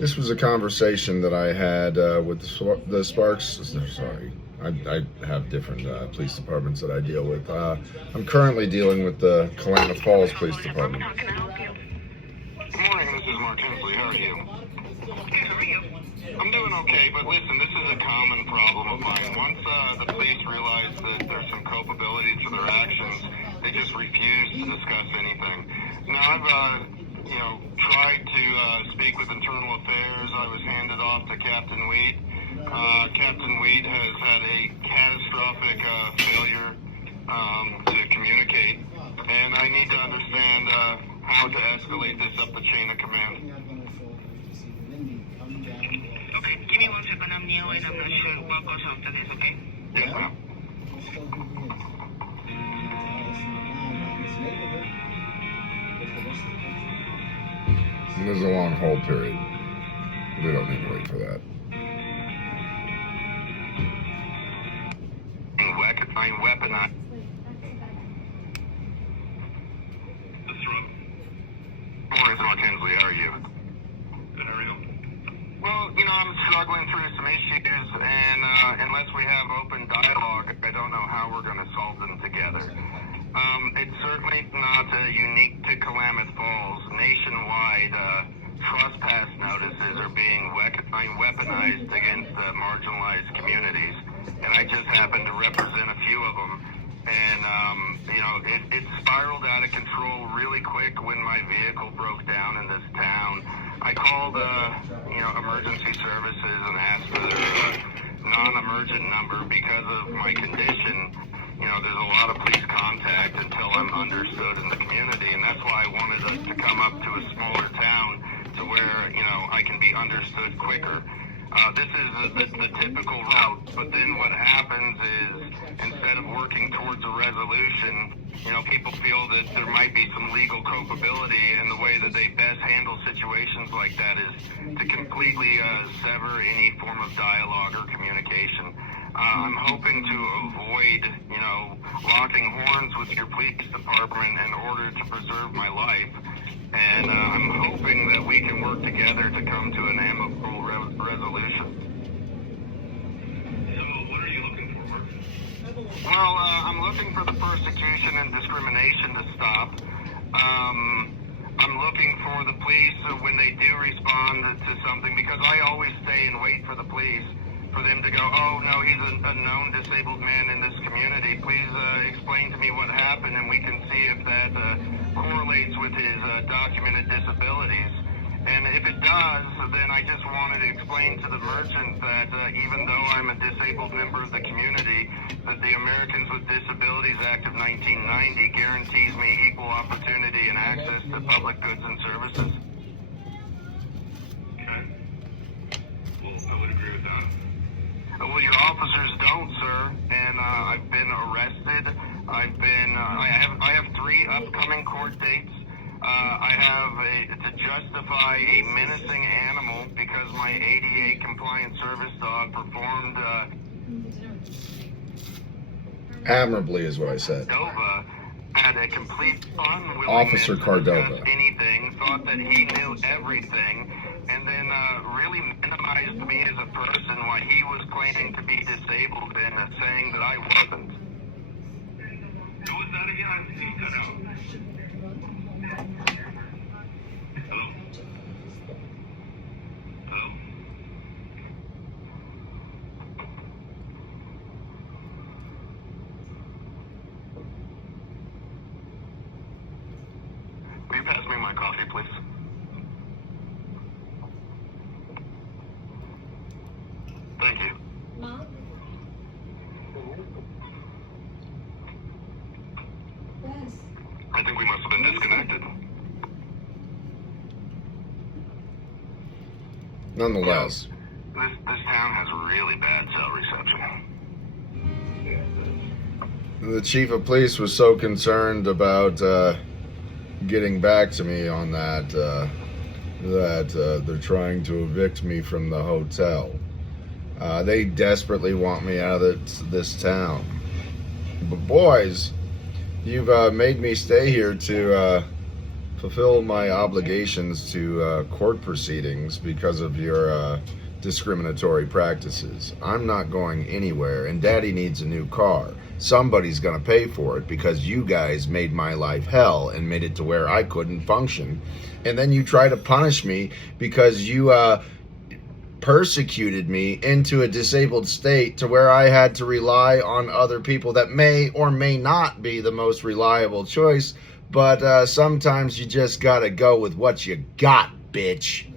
This was a conversation that I had with the Sparks. Sorry, I have different police departments that I deal with. I'm currently dealing with the Klamath Falls Police Department. How can I help you? Good morning, this is Mark Hensley. How are you? Okay, how are you? I'm doing okay, but listen, this is a common problem of mine. Once the police realize that there's some culpability to their actions, they just refuse to discuss anything. Now, I've tried to speak with Internal Affairs. I was handed off to Captain Weed. Captain Weed has had a catastrophic failure to communicate, and I need to understand how to escalate this up the chain of command. Okay, give me 1 second. I'm new and I'm not sure what goes after this, okay? Yes, ma'am. There's a long hold period. We don't need to wait for that. I'm weaponized. Morning, Mark Hensley. How are you? Good, how are you? Well, I'm struggling through some issues, and unless we have open dialogue, I don't know how we're going to solve them together. It's certainly not unique to Klamath Falls. Nationwide, trespass notices are being weaponized against marginalized communities, and I just happen to represent a few of them. And, it spiraled out of control really quick when my vehicle broke down in this town. I called, emergency services and asked for their non-emergent number because of my condition. There's a lot of police contact until I'm understood in the community, and that's why I wanted us to come up to a smaller town to where, I can be understood quicker. This is the typical route, but then what happens is, instead of working towards a resolution, people feel that there might be some legal culpability, and the way that they best handle situations like that is to completely sever any form of dialogue or communication. I'm hoping to avoid, locking horns with your police department in order to preserve my life, and I'm hoping that we can work together to come to an amicable resolution. So, what are you looking for? Well, I'm looking for the persecution and discrimination to stop. I'm looking for the police when they do respond to something, because I always stay and wait for the police, for them to go, oh, no, he's a known disabled man in this community. Please explain to me what happened, and we can see if that correlates with his documented disabilities. And if it does, then I just wanted to explain to the merchant that even though I'm a disabled member of the community, that the Americans with Disabilities Act of 1990 guarantees me equal opportunity and access to public goods and services. Okay. Well, I would agree with that. Well, your officers don't, sir, and I've been arrested. I have 3 upcoming court dates. I have to justify a menacing animal because my ADA compliant service dog performed Admirably is what I said. Cordova had a complete unwillingness Officer Cordova. to discuss anything, thought that he knew everything, and then really minimized me as a person while he was claiming to be disabled and saying that I wasn't. Who was that again? Hello? Hello? Will you pass me my coffee, please? Thank you. Mom? Yes. I think we must have been disconnected. Nonetheless, This town has really bad cell reception. the chief of police was so concerned about getting back to me on that they're trying to evict me from the hotel. They desperately want me out of this town. But boys, you've made me stay here to fulfill my obligations to court proceedings because of your discriminatory practices. I'm not going anywhere, and Daddy needs a new car. Somebody's gonna pay for it because you guys made my life hell and made it to where I couldn't function. And then you try to punish me because you persecuted me into a disabled state to where I had to rely on other people that may or may not be the most reliable choice, but sometimes you just gotta go with what you got, bitch.